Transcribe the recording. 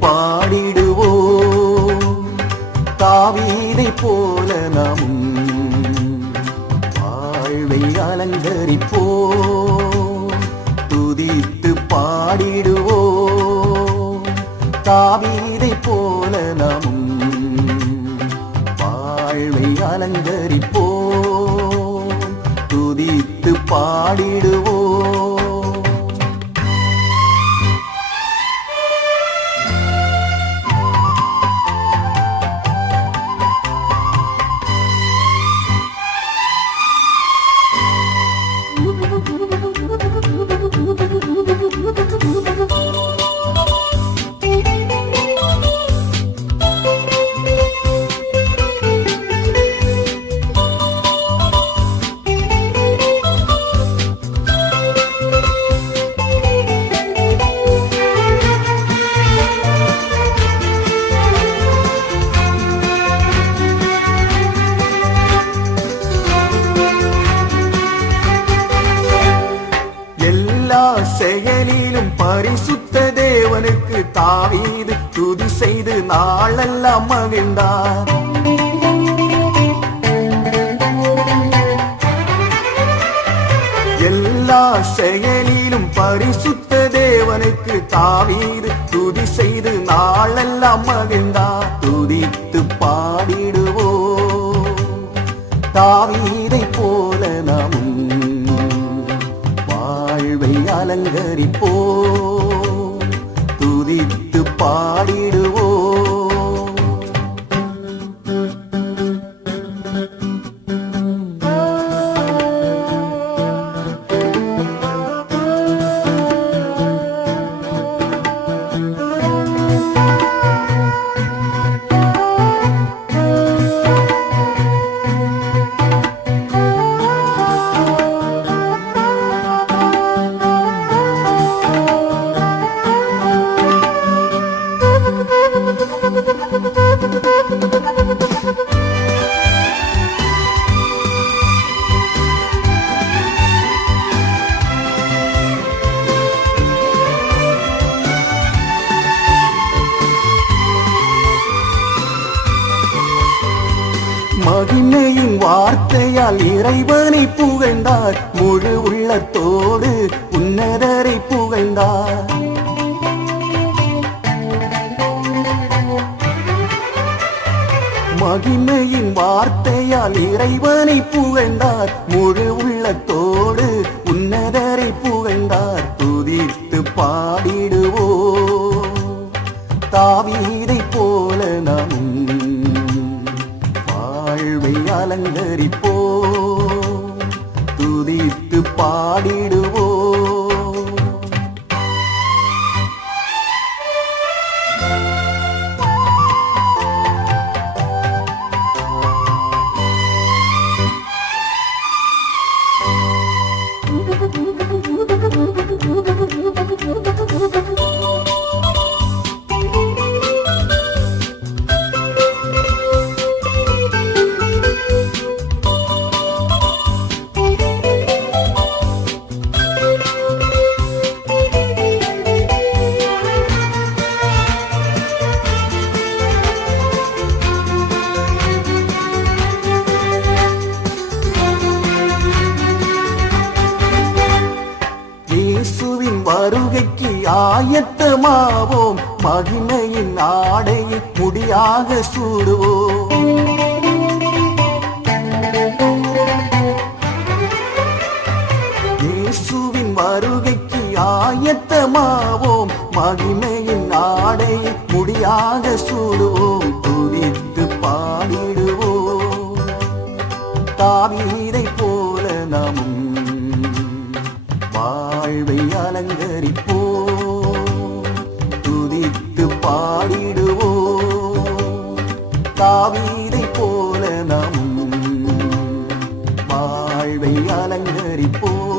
பாடிடுவோம். தாவீதை போல நாமும் வாழ்வை அலங்கரிப்போம். துதித்து பாடிடுவோம். தாவீதை போல நாமும் வாழ்வை அலங்கரிப்போம். துதித்து பாடிடு பரிசுத்த தேவனுக்கு தாவீது துதி செய்து நாளெல்லாம் மகிழ்ந்தார். எல்லா செயலிலும் பரிசுத்த தேவனுக்கு தாவீது துதி செய்து நாளெல்லாம் மகிழ்ந்தார். துதித்து பாடிடுவோ. தாவீதை போல நாமும் வாழ்வை அலங்கரிப்போம். பாடிடு. வார்த்தையால் இறைவனை புகழ்ந்தார். முழு உள்ளத்தோடு உன்னதரை புகழ்ந்தார். மகிமையின் வார்த்தையால் இறைவனை புகழ்ந்தார். முழு உள்ளத்தோடு உன்னதரை புகழ்ந்தார். துதித்து பாடிடுவோ தாவீதை அலங்கரிப்போ துதித்து பாடிடுவோம். ஆயத்தமாவோம் மகிமையின் ஆடையை முடியாக சூடுவோம். இயேசுவின் வருகைக்கு ஆயத்தமாவோம் மகிமையின் ஆடையை முடியாக சூடுவோம். துதித்து பாடிடுவோம். தாவீதை போல நாமும் வாழ்வை அலங்கரிப்போம். தாவீதை போல நாமும் வாழ்வை அலங்கரிப்போம்.